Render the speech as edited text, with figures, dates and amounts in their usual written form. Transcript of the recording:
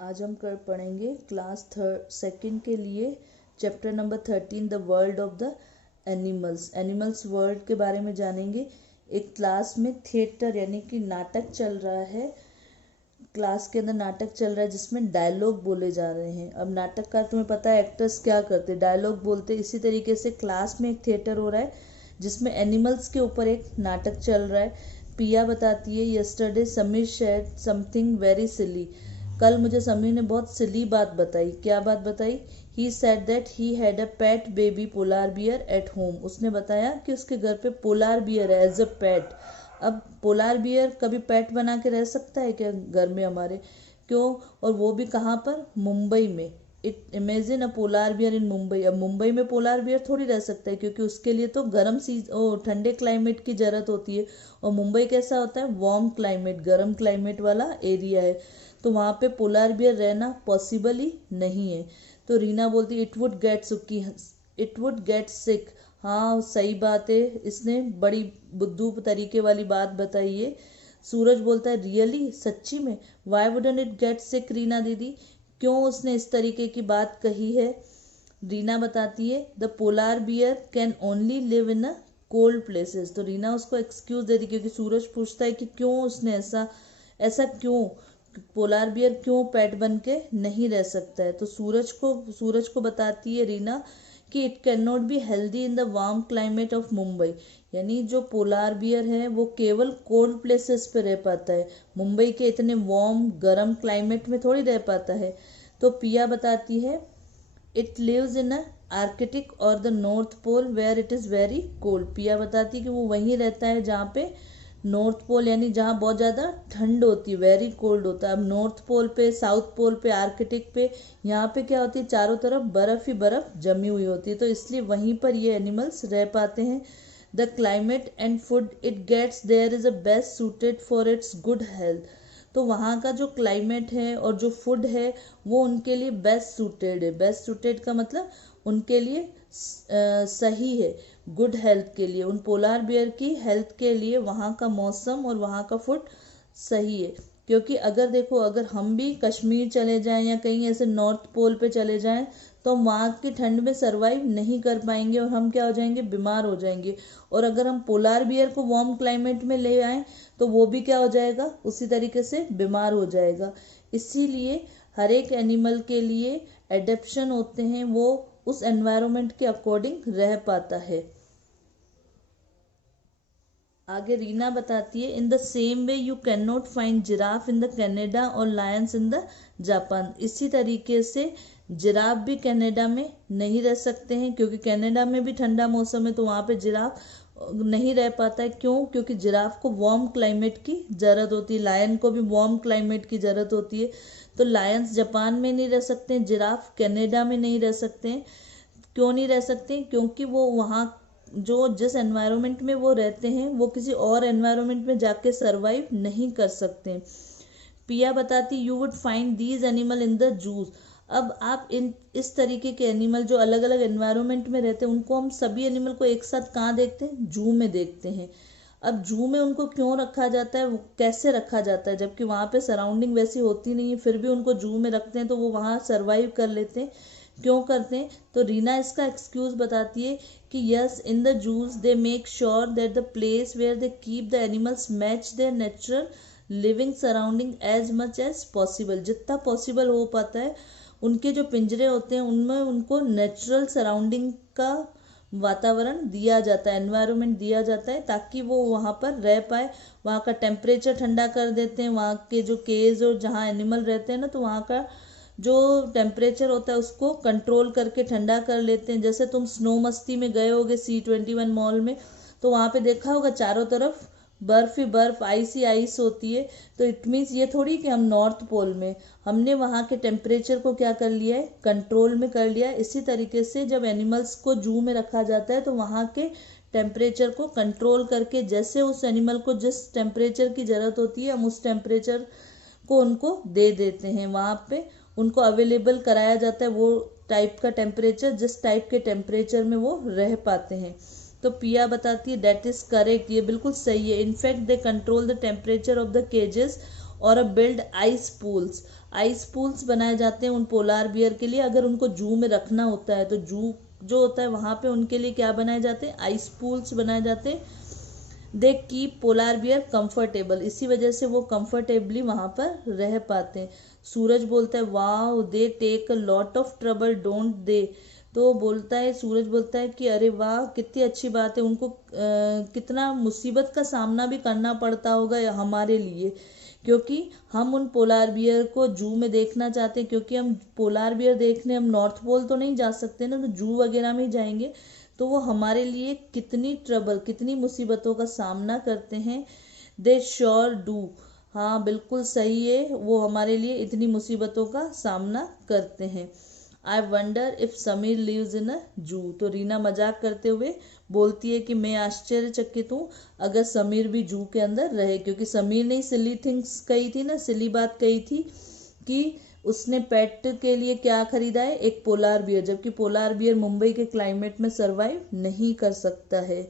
आज हम पढ़ेंगे क्लास सेकंड के लिए chapter number 13 the world of the animals world के बारे में जानेंगे। एक क्लास में थिएटर यानी कि नाटक चल रहा है। क्लास के अंदर नाटक चल रहा है जिसमें डायलॉग बोले जा रहे हैं। अब नाटक का तुम्हें पता है एक्टर्स क्या करते, डायलॉग बोलते। इसी तरीके से क्लास में एक थिएटर हो रहा है जिसमें एनिमल्स के ऊपर एक नाटक चल रहा है। पिया बताती है yesterday Sameer shared something very silly. कल मुझे समीर ने बहुत सिली बात बताई। क्या बात बताई? He said that he had a pet baby polar bear at home. उसने बताया कि उसके घर पे पोलार बियर है एज अ पेट। अब पोलार बियर कभी पेट बना के रह सकता है क्या घर में हमारे? क्यों? और वो भी कहाँ पर? मुंबई में। इमेजिन अ पोलार बियर इन मुंबई। अब मुंबई में पोलार बियर थोड़ी रह सकता है क्योंकि उसके लिए तो ठंडे क्लाइमेट की ज़रूरत होती है। और मुंबई कैसा होता है? वार्म क्लाइमेट, गर्म क्लाइमेट वाला एरिया है। तो वहाँ पे पोलार बियर रहना पॉसिबल ही नहीं है। तो रीना बोलती इट वुड गेट सिक। हाँ सही बात है, इसने बड़ी बुद्धू तरीके वाली बात बताई है। सूरज बोलता है रियली, सच्ची में? Why wouldn't it get sick Reena दीदी? क्यों उसने इस तरीके की बात कही है? रीना बताती है the polar bear can only live in a cold places. तो रीना उसको एक्सक्यूज देती क्योंकि सूरज पूछता है कि क्यों उसने ऐसा क्यों, पोलार बियर क्यों पेट बन के नहीं रह सकता है। तो सूरज को बताती है रीना कि it can not be healthy in the warm climate of Mumbai. यानी जो पोलार बियर है वो केवल कोल्ड प्लेसेस पे रह पाता है, मुंबई के इतने वार्म गर्म क्लाइमेट में थोड़ी रह पाता है। तो पिया बताती है it lives in a Arctic और the North Pole where it is very cold. Piya बताती है कि वो वहीं रहता है जहाँ पे नॉर्थ पोल यानी जहाँ बहुत ज़्यादा ठंड होती है, वेरी कोल्ड होता है। अब नॉर्थ पोल पे, साउथ पोल पे, आर्कटिक पे, यहाँ पे क्या होती है? चारों तरफ बर्फ़ ही बर्फ़ जमी हुई होती है। तो इसलिए वहीं पर ये एनिमल्स रह पाते हैं। The climate and food it gets there is a best suited for its good health. तो वहाँ का जो क्लाइमेट है और जो फूड है वो उनके लिए बेस्ट सूटेड है। बेस्ट सूटेड का मतलब उनके लिए सही है, गुड हेल्थ के लिए, उन पोलार बियर की हेल्थ के लिए वहाँ का मौसम और वहाँ का फूड सही है। क्योंकि अगर देखो, अगर हम भी कश्मीर चले जाएं या कहीं ऐसे नॉर्थ पोल पे चले जाएं तो वहाँ की ठंड में सरवाइव नहीं कर पाएंगे और हम क्या हो जाएंगे? बीमार हो जाएंगे। और अगर हम पोलार बियर को वार्म क्लाइमेट में ले आएँ तो वो भी क्या हो जाएगा? उसी तरीके से बीमार हो जाएगा। इसीलिए हर एक एनिमल के लिए एडेप्शन होते हैं, वो उस एनवायरनमेंट के अकॉर्डिंग रह पाता है। आगे रीना बताती है in the same way you can not find giraffe in the Canada और लायंस इन द जापान। इसी तरीके से जिराफ भी कनाडा में नहीं रह सकते हैं क्योंकि कनाडा में भी ठंडा मौसम है, तो वहाँ पे जिराफ नहीं रह पाता है। क्यों? क्योंकि जिराफ को वार्म क्लाइमेट की ज़रूरत होती है, लायन को भी वार्म क्लाइमेट की ज़रूरत होती है। तो लायंस जापान में नहीं रह सकते हैं, जिराफ कनाडा में नहीं रह सकते हैं। क्यों नहीं रह सकते? क्योंकि वो वहाँ जो जिस एनवायरनमेंट में वो रहते हैं वो किसी और एनवायरनमेंट में जाके सरवाइव नहीं कर सकते। पिया बताती you would find these animal in the zoos. अब आप इस तरीके के एनिमल जो अलग अलग एनवायरनमेंट में रहते हैं उनको हम सभी एनिमल को एक साथ कहाँ देखते हैं? जू में देखते हैं। अब जू में उनको क्यों रखा जाता है, कैसे रखा जाता है? जबकि वहाँ पे सराउंडिंग वैसी होती नहीं है, फिर भी उनको जू में रखते हैं तो वो वहाँ सरवाइव कर लेते हैं। क्यों करते हैं? तो रीना इसका एक्सक्यूज बताती है कि yes in the zoos they make sure that the place where they keep the animals match their natural living surrounding as much as possible. जितना पॉसिबल हो पाता है उनके जो पिंजरे होते हैं उनमें उनको नेचुरल सराउंडिंग का वातावरण दिया जाता है, एनवायरनमेंट दिया जाता है ताकि वो वहाँ पर रह पाए। वहाँ का टेम्परेचर ठंडा कर देते हैं, वहाँ के जो केज और जहाँ एनिमल रहते हैं ना, तो वहाँ का जो टेम्परेचर होता है उसको कंट्रोल करके ठंडा कर लेते हैं। जैसे तुम स्नो मस्ती में गए होगे C21 मॉल में, तो वहाँ पे देखा होगा चारों तरफ बर्फ ही बर्फ, आइस ही आइस होती है। तो इट मीन्स ये थोड़ी कि हम नॉर्थ पोल में, हमने वहाँ के टेम्परेचर को क्या कर लिया है? कंट्रोल में कर लिया है। इसी तरीके से जब एनिमल्स को जू में रखा जाता है तो वहाँ के टेम्परेचर को कंट्रोल करके, जैसे उस एनिमल को जिस टेम्परेचर की ज़रूरत होती है हम उस टेम्परेचर को उनको दे देते हैं। वहाँ पे उनको अवेलेबल कराया जाता है वो टाइप का टेम्परेचर, जिस टाइप के टेम्परेचर में वो रह पाते हैं। तो पिया बताती है दैट इज़ करेक्ट, ये बिल्कुल सही है। In fact they control the temperature of the cages और build ice pools. Ice pools बनाए जाते हैं उन पोलार बियर के लिए। अगर उनको जू में रखना होता है तो जू जो होता है वहाँ पे उनके लिए क्या बनाए जाते हैं, आइस पूल्स बनाए जाते हैं। They keep polar bear comfortable, इसी वजह से वो कंफर्टेबली वहाँ पर रह पाते हैं। सूरज बोलता है वाह they take a lot of trouble don't they, तो बोलता है सूरज बोलता है कि अरे वाह कितनी अच्छी बात है, उनको कितना मुसीबत का सामना भी करना पड़ता होगा हमारे लिए, क्योंकि हम उन पोलार बियर को जू में देखना चाहते हैं। क्योंकि हम पोलार बियर देखने हम नॉर्थ पोल तो नहीं जा सकते ना, तो जू वगैरह में ही जाएंगे, तो वो हमारे लिए कितनी ट्रबल कितनी मुसीबतों का सामना करते हैं। दे श्योर डू, हाँ बिल्कुल सही है, वो हमारे लिए इतनी मुसीबतों का सामना करते हैं। I wonder if Sameer lives in a zoo, तो रीना मजाक करते हुए बोलती है कि मैं आश्चर्यचकित हूँ अगर समीर भी जू के अंदर रहे, क्योंकि समीर ने सिली थिंग्स कही थी ना, सिली बात कही थी कि उसने पेट के लिए क्या खरीदा है, एक पोलार बियर, जबकि पोलार बियर मुंबई के क्लाइमेट में सरवाइव नहीं कर सकता है।